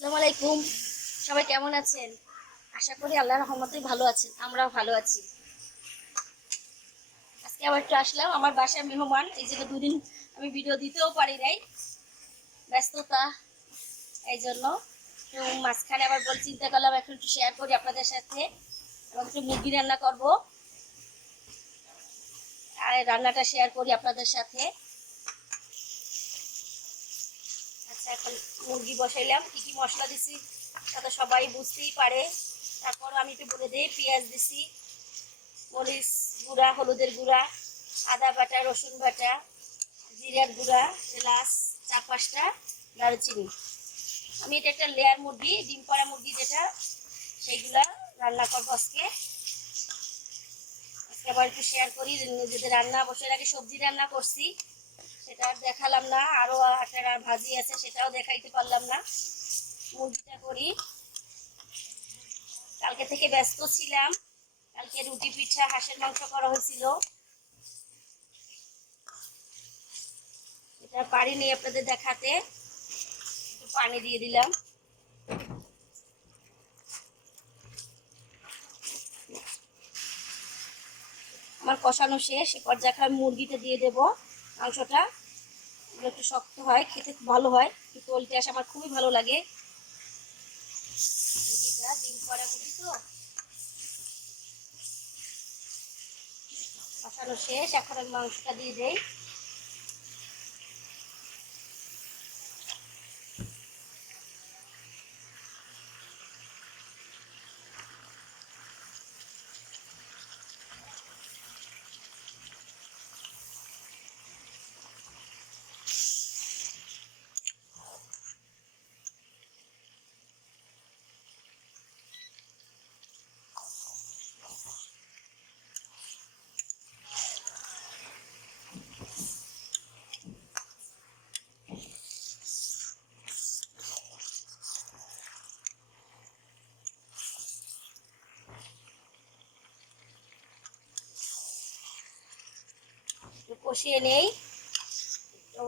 আসসালামু আলাইকুম। সবাই কেমন আছেন? আশা করি আল্লাহর রহমতে ভালো আছেন, আমরাও ভালো আছি। আজকে আবার একটু আসলাম, আমার বাসায় মেহমান, এই জন্য দুদিন আমি ভিডিও দিতেও পারি নাই, ব্যস্ততা এই জন্য। তো মাঝখানে আবার চিন্তা করলাম এখন একটু শেয়ার করি আপনাদের সাথে, এবং একটু মুরগি রান্না করব, আর রান্নাটা শেয়ার করি আপনাদের সাথে। আচ্ছা, এখন মুরগি বসাইলাম, কি কি মশলা দিছি তা তো সবাই বুঝতেই পারে, তারপর আমি একটু বলে দিই। পেঁয়াজ দিছি, মরিচ গুঁড়া, হলুদের গুঁড়া, আদা বাটা, রসুন বাটা, জিরার গুঁড়া, এলাচ, 4-5টা দারুচিনি। আমি এটা একটা লেয়ার মুরগি, ডিম পাড়া মুরগি যেটা, সেইগুলা রান্না করবো আজকে। আবার একটু শেয়ার করি, নিজেদের রান্না বসার আগে সবজি রান্না করছি, সেটা আর দেখালাম না। আরও একটা ভাজি আছে, সেটাও দেখাইতে পারলাম না। মুরগিটা করি। কালকে থেকে ব্যস্ত ছিলাম, কালকে রুটি পিঠা হাঁসের মাংস করা হয়েছিল, এটা পারিনি আপনাদের দেখাতে, একটু পানি দিয়ে দিলাম। আমার কষানো শেষ, এ পর্যায়ে আমি মুরগিটা দিয়ে দেবো। মাংসটা একটু শক্ত হয়, খেতে খুব ভালো হয়, কিন্তু ওলটে আসে আমার খুবই ভালো লাগে। মুরগিটা ডিম করা মুরগি তো, কষানো শেষ, এখন আমি মাংসটা দিয়ে দেই। কষিয়ে নেই, তো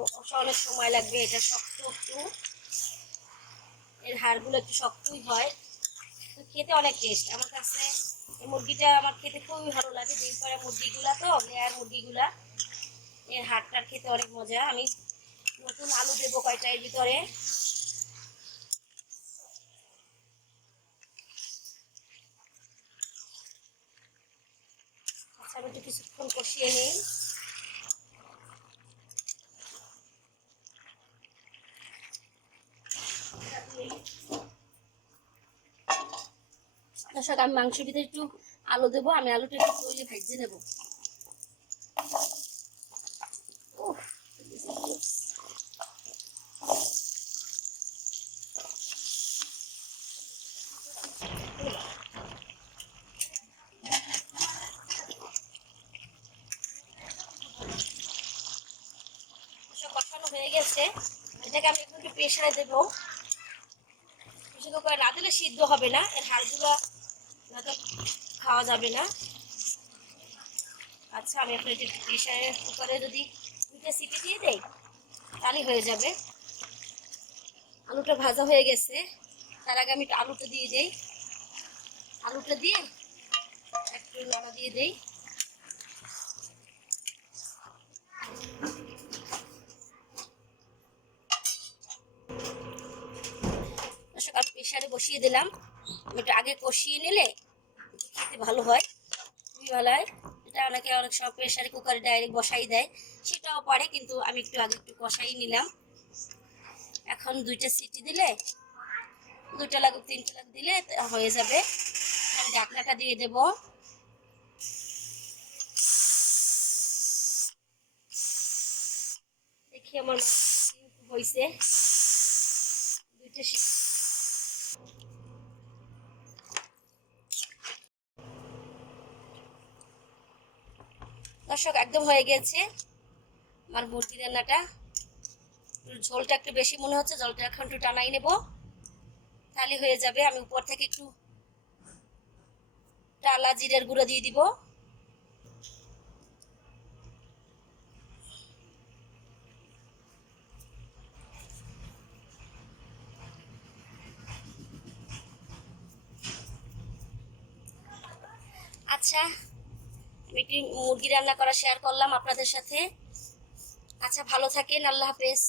অনেক সময় লাগবে, এটা শক্ত একটু, এর হাড়গুলো একটু শক্তই হয়, তো খেতে অনেক টেস্ট আমার কাছে। এই মুরগিটা আমার খেতে খুবই ভালো লাগে, ডিম পাড়া মুরগিগুলা তো, লেয়ার মুরগিগুলা, এর হাড়টার খেতে অনেক মজা। আমি নতুন আলু দেবো কয়টা এর ভিতরে। আচ্ছা, আমি একটু কিছুক্ষণ কষিয়ে নিই। দর্শক, আমি মাংসের ভিতরে একটু আলু দেবো, আমি আলুটা একটু তৈরি ভেজে নেবো। সব কষানো হয়ে গেছে, এটাকে আমি একটু প্রেসারে দেবো। প্রেসার কুকারে না দিলে সিদ্ধ হবে না, এর হাড়গুলো না তো খাওয়া যাবে না। আচ্ছা, আমি এখন একটু প্রেসারে কুকারে যদি 2টা সিটি দিয়ে দেই তাহলে হয়ে যাবে। আলুটা ভাজা হয়ে গেছে, তার আগে আমি আলুটা দিয়ে দেই। আলুটা দিয়ে একটু নাড়া দিয়ে দেই। দর্শক, আমি প্রেসারে বসিয়ে দিলাম। আমি একটু আগে কষিয়ে নিলে খেতে ভালো হয়, খুবই ভালো হয়। এটা অনেক সময় প্রেসারে কুকারে ডাইরেক্ট বসাই দেয়, সেটাও পারে, কিন্তু আমি একটু আগে একটু কষাই নিলাম। এখন 2টা সিটি দিলে, 2টা লাগুক 3টা লাগ দিলে হয়ে যাবে। আমি ঢাকনাটা দিয়ে দেব। দেখি আমার হয়েছে 2টা সিটি। দর্শক, একদম হয়ে গেছে আমার মুরগি রান্নাটা। ঝোলটা একটু বেশি মনে হচ্ছে, জলটা এখন একটু টানাই নেব, তাহলে হয়ে যাবে। আমি উপর থেকে একটু টালা জিরের গুঁড়ো দিয়ে দিব। আচ্ছা, আমি একটি মুরগি রান্না করা শেয়ার করলাম আপনাদের সাথে। আচ্ছা, ভালো থাকেন, আল্লাহ হাফেজ।